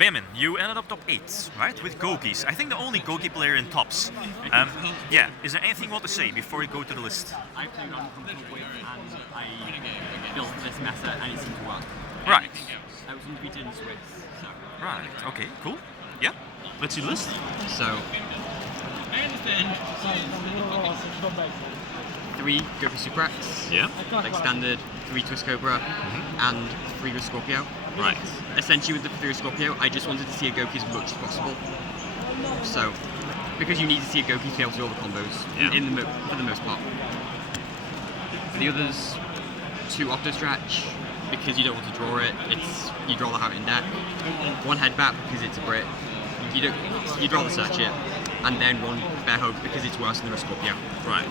Bemin, you ended up top 8, right? With Goukis. I think the only Gouki player in tops. Yeah, is there anything you want to say before we go to the list? I played on control weight and I built this meta and it seemed to work. Right. I was undefeated in Swiss, so. Right, okay, cool. Yeah, let's see the list. So, 3 Gouki Super X, Yeah. like standard, 3 Twist Cobra, and 3 with Scorpio. Right. Essentially with the 3 with Scorpio, I just wanted to see a Gouki as much as possible. So, because you need to see a Gouki to be able to do all the combos, for the most part. For the others, 2 Octo Stretch, because you don't want to draw it, you'd rather have it in deck. 1 Headbat because it's a Brit, you'd rather search it, and then 1 Bear Hug because it's worse than a Scorpio. Right.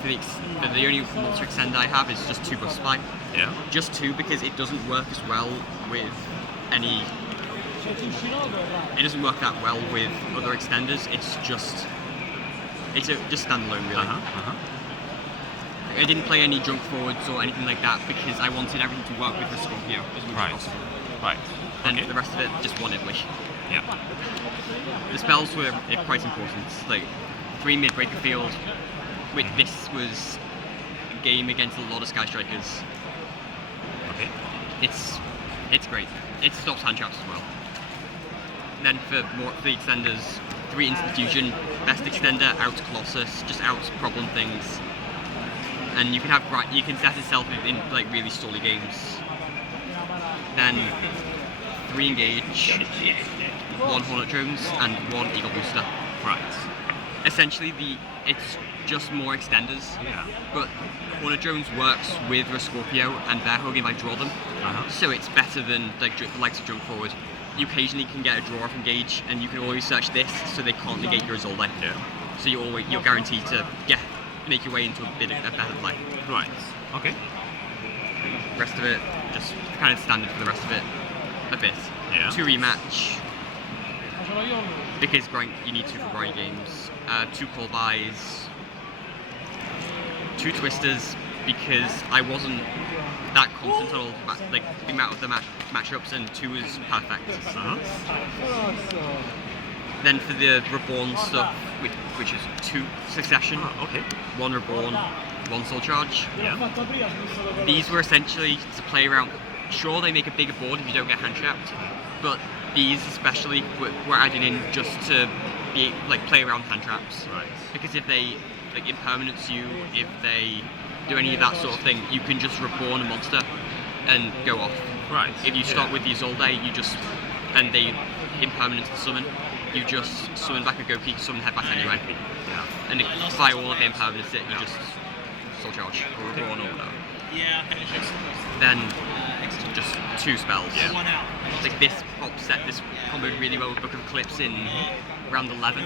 For the only monster extender I have is just 2 Bus Spy. Yeah. Just 2 because it doesn't work as well with any. It doesn't work that well with other extenders. It's just standalone really. I didn't play any junk forwards or anything like that because I wanted everything to work with the Scorpio as much as possible. Right. And Okay. the rest of it, just 1 Itwish. Yeah. The spells were quite important. Like 3 Midbreaker Field, which this was a game against a lot of Sky Strikers. Okay. It's great. It stops hand traps as well. Then for the extenders, 3 Instant Fusion, best extender, out Colossus, just out problem things. And you can set itself in like really stally games. Then 3 Engage, 1 Hornet Drones, and 1 Eagle Booster. Right. Essentially, it's just more extenders. Yeah. But Hornet Drones works with a Scorpio and Bear Hug if I draw them. So it's better than like the likes of Jump Forward. You occasionally can get a draw off Engage, and you can always search this so they can't negate your Isolde. Yeah. So you're guaranteed to make your way into a better play. Right. Okay. Rest of it, just kind of standard for the rest of it. A bit. Yeah. 2 Rematch. Because you need 2 for grind games. 2 Call Buys. 2 Twisters, because I wasn't that confident on all the amount of the matchups, and 2 was perfect. Then for the Reborn stuff, which is 2 Succession. Okay. 1 Reborn, 1 Soul Charge. Yeah. These were essentially to play around. Sure, they make a bigger board if you don't get hand trapped, but these especially were added in just to play around hand traps. Right. Because if they impermanence you, if they do any of that sort of thing, you can just reborn a monster and go off. Right. If you start with the Isolde, and they impermanence the summon, you just summon back a Gouki, summon Headback anyway. Yeah. And if by all of them impermanence it, you just Soul Charge or reborn or whatever. Then just 2 spells. Yeah. Like this this comboed really well with Book of Eclipse in round 11,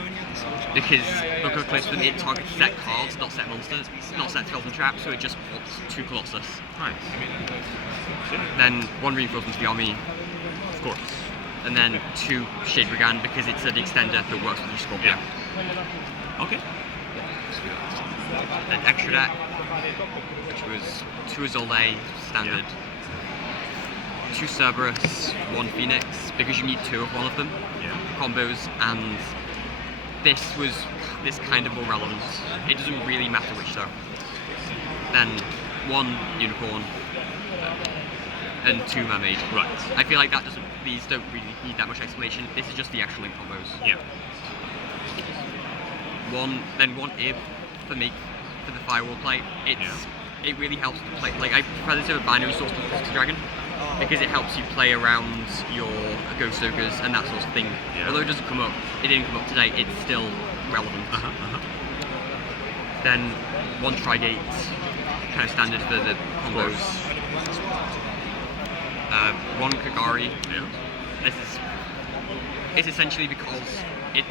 because Book of Eclipse, it targets set cards, not set monsters, not set spells and traps, so it just pops 2 Colossus. Right. Then 1 Reinforcement to the army, Of course. and then 2 Shade Brigand because it's an extender that works with your Scorpio. Yeah. Okay. Then extra deck, which was 2 Isolde standard, 2 Cerberus, 1 Phoenix, because you need 2 of one of them. Yeah. Combos, and this kind of more relevant. It doesn't really matter which though. Then 1 Unicorn and 2 Mermaid. Right. I feel like these don't really need that much explanation. This is just the actual link combos. Yeah. 1 Ib for me for the Firewall play. It really helps to play. Like I prefer this over Binary Source to Fox Dragon, because it helps you play around your Ghost Ogres and that sort of thing. Yeah. Although it didn't come up today, it's still relevant. Then 1 Trigate, kind of standard for the combos. 1 Kagari. Yeah. It's essentially because if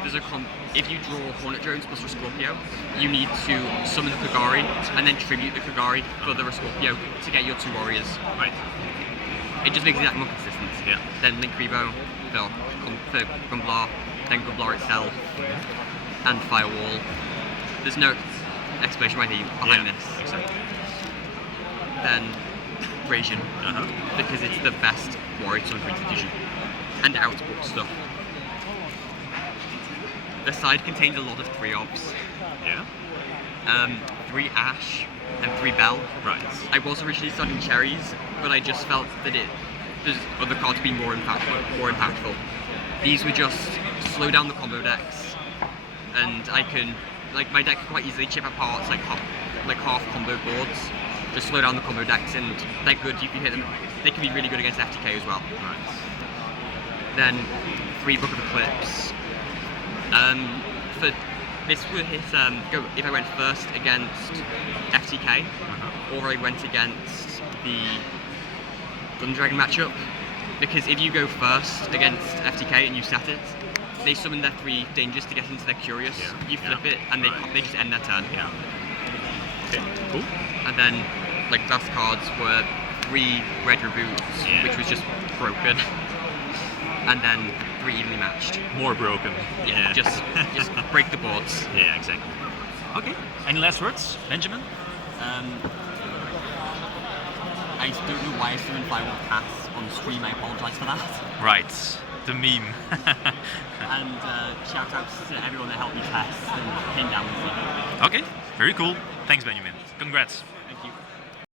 you draw Hornet Drones plus Scorpio, you need to summon the Kagari and then tribute the Kagari for the Scorpio to get your 2 warriors. Right. It just makes it that more consistent. Yeah. Then Link Rebo for Grumblar, then Grumblar itself, and Firewall. There's no explanation behind this. Exactly. Then Brazian because it's the best Warriors on Prince Edition and outbook stuff. The side contains a lot of 3-obs. Yeah. 3 Ash and 3 Bell. Right. I was originally studying Cherries, but I just felt that there's other cards being more impactful. These were just slow down the combo decks, and I can, like, my deck can quite easily chip apart like half combo boards. Just slow down the combo decks, and they're good. You can hit them. They can be really good against FTK as well. Right. Then 3 Book of Eclipse. For this would hit go if I went first against FTK, or I went against the Thunder Dragon matchup. Because if you go first against FTK and you set it, they summon their 3 dangers to get into their Curious. Yeah. You flip it, and they just end their turn. Yeah. Okay. Cool. And then, like, last cards were 3 Red Reboots, which was just broken. And then 3 evenly matched. More broken. Yeah, just break the boards. Yeah, exactly. Okay. Any last words, Benjamin? I don't know why someone I will pass on stream. I apologise for that. Right. The meme. And shout outs to everyone that helped me test and pin down the video. Okay. Very cool. Thanks, Benjamin. Congrats. Thank you.